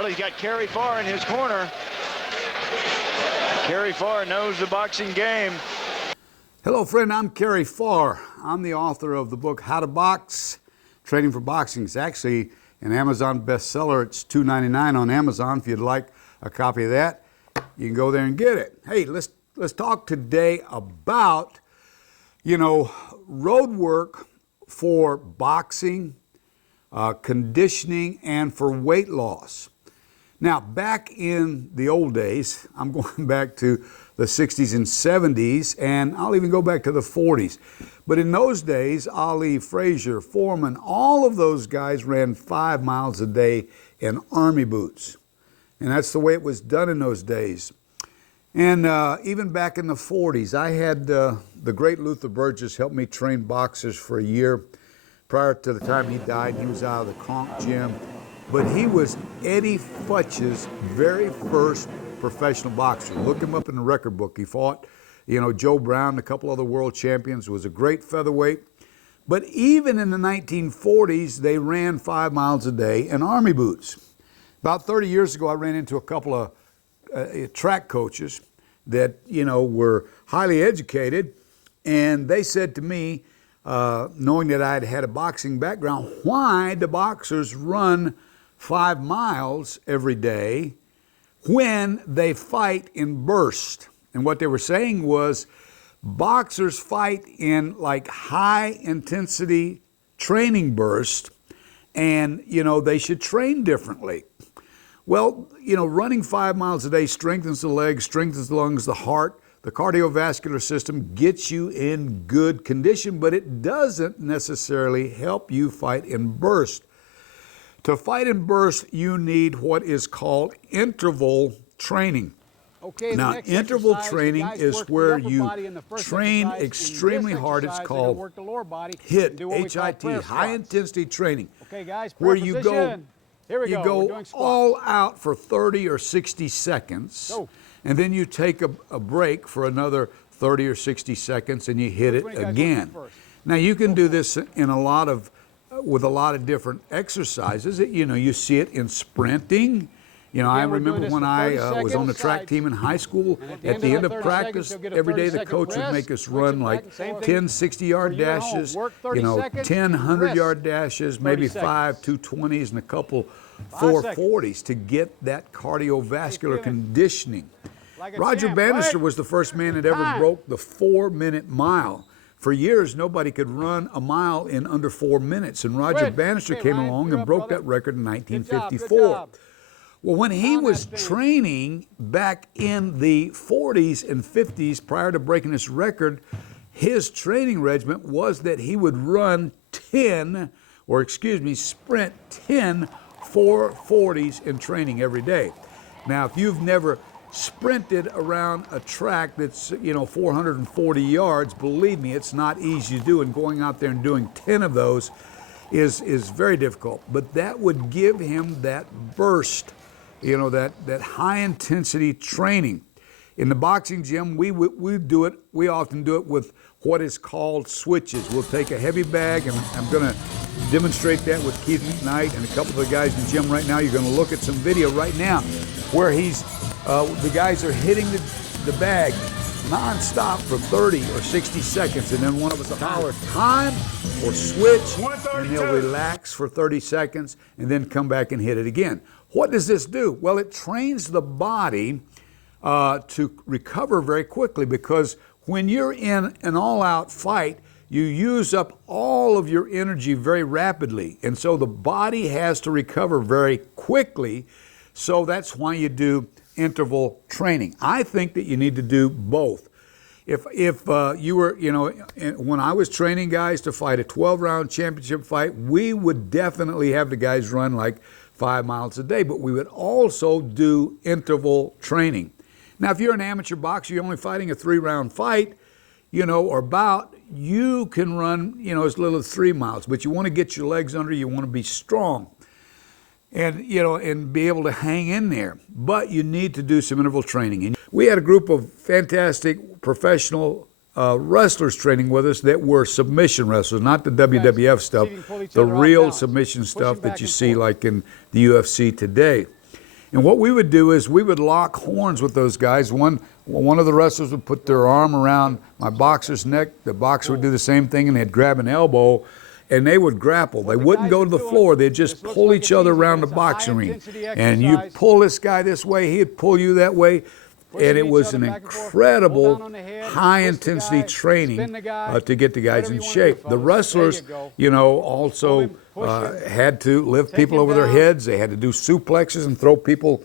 Well, he's got Kerry Pharr in his corner. Kerry Pharr knows the boxing game. Hello, friend. I'm Kerry Pharr. I'm the author of the book How to Box, Training for Boxing. It's actually an Amazon bestseller. It's $2.99 on Amazon. If you'd like a copy of that, you can go there and get it. Hey, let's talk today about, road work for boxing, conditioning, and for weight loss. Now, back in the old days, I'm going back to the 60s and 70s, and I'll even go back to the 40s. But in those days, Ali, Frazier, Foreman, all of those guys ran 5 miles a day in army boots. And that's the way it was done in those days. And even back in the 40s, I had the great Luther Burgess help me train boxers for a year. Prior to the time he died, he was out of the Kronk Gym. But he was Eddie Futch's very first professional boxer. Look him up in the record book. He fought, Joe Brown, a couple other world champions, was a great featherweight. But even in the 1940s, they ran 5 miles a day in army boots. About 30 years ago, I ran into a couple of track coaches that, were highly educated, and they said to me, knowing that I'd had a boxing background, why do boxers run 5 miles every day when they fight in bursts? And what they were saying was boxers fight in like high intensity training bursts, and they should train differently. Well, running 5 miles a day strengthens the legs, strengthens the lungs, the heart, the cardiovascular system, gets you in good condition, but it doesn't necessarily help you fight in bursts. To fight in bursts, you need what is called interval training. Okay, now, interval training is where you train extremely hard. It's called HIIT, H-I-T, high intensity training. Okay, guys, where you go all out for 30 or 60 seconds, and then you take a break for another 30 or 60 seconds, and you hit it again. Now, you can do this in with a lot of different exercises. You see it in sprinting. I remember when I was on the track team in high school, at the end of practice, every day the coach would make us run like 10 60-yard dashes, 10 100-yard dashes, maybe 5 220s and a couple 440s to get that cardiovascular conditioning. Roger Bannister was the first man that ever broke the 4-minute mile. For years, nobody could run a mile in under 4 minutes, and Roger Bannister came along and broke that record in 1954. Well, when he was training back in the 40s and 50s, prior to breaking this record, his training regimen was that he would run sprint 10 440s in training every day. Now, if you've never sprinted around a track that's, 440 yards, believe me, it's not easy to do, and going out there and doing 10 of those is very difficult. But that would give him that burst, that high-intensity training. In the boxing gym, we often do it with what is called switches. We'll take a heavy bag, and I'm going to demonstrate that with Keith McKnight and a couple of the guys in the gym right now. You're going to look at some video right now where the guys are hitting the bag non-stop for 30 or 60 seconds, and then one of us will holler time or switch, and they'll relax for 30 seconds and then come back and hit it again. What does this do? Well, it trains the body to recover very quickly, because when you're in an all-out fight, you use up all of your energy very rapidly, and so the body has to recover very quickly. So that's why you do interval training. I think that you need to do both. If you were, when I was training guys to fight a 12-round championship fight, we would definitely have the guys run like 5 miles a day, but we would also do interval training. Now, if you're an amateur boxer, you're only fighting a 3-round fight, or bout, you can run, as little as 3 miles, but you want to get your legs under, you want to be strong. And, and be able to hang in there. But you need to do some interval training. And we had a group of fantastic professional wrestlers training with us that were submission wrestlers, not the WWF stuff, the real submission stuff that you see like in the UFC today. And what we would do is we would lock horns with those guys. One of the wrestlers would put their arm around my boxer's neck. The boxer would do the same thing, and they'd grab an elbow, and they would grapple. They wouldn't go to the floor. They'd just pull each other around the boxing ring. And you pull this guy this way, he'd pull you that way. And it was an incredible high-intensity training to get the guys in shape. The wrestlers, also had to lift people over their heads. They had to do suplexes and throw people,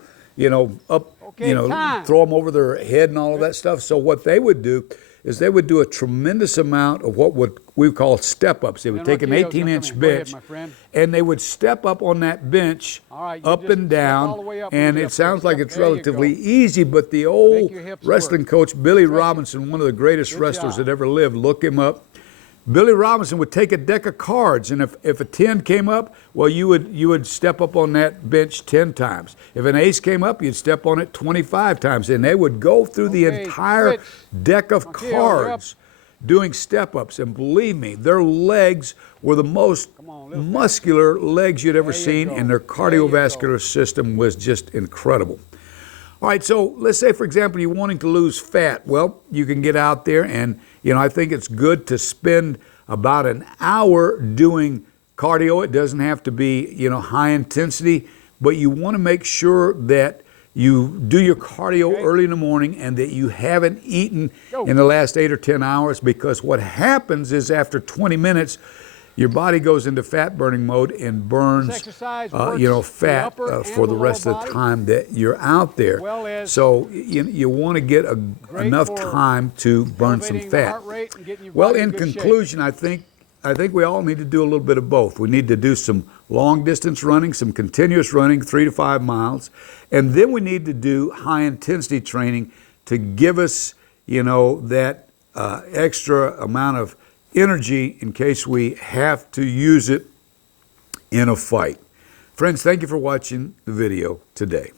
up, throw them over their head and all of that stuff. So what they would do is they would do a tremendous amount of what we would call step-ups. They would take an 18-inch bench, and they would step up on that bench, up and down, and it sounds like it's relatively easy, but the old wrestling coach, Billy Robinson, one of the greatest wrestlers that ever lived, look him up. Billy Robinson would take a deck of cards, and if a 10 came up, well, you would step up on that bench 10 times. If an ace came up, you'd step on it 25 times, and they would go through the entire deck of cards doing step-ups, and believe me, their legs were the most muscular legs you'd ever seen, and their cardiovascular system was just incredible. All right, so let's say, for example, you're wanting to lose fat. Well, you can get out there and, I think it's good to spend about an hour doing cardio. It doesn't have to be, high intensity, but you want to make sure that you do your cardio early in the morning and that you haven't eaten in the last 8 or 10 hours, because what happens is after 20 minutes, your body goes into fat burning mode and burns, fat for the rest of the time that you're out there. So you want to get enough time to burn some fat. Well, in conclusion, I think we all need to do a little bit of both. We need to do some long distance running, some continuous running, 3 to 5 miles, and then we need to do high intensity training to give us, that extra amount of energy in case we have to use it in a fight. Friends, thank you for watching the video today.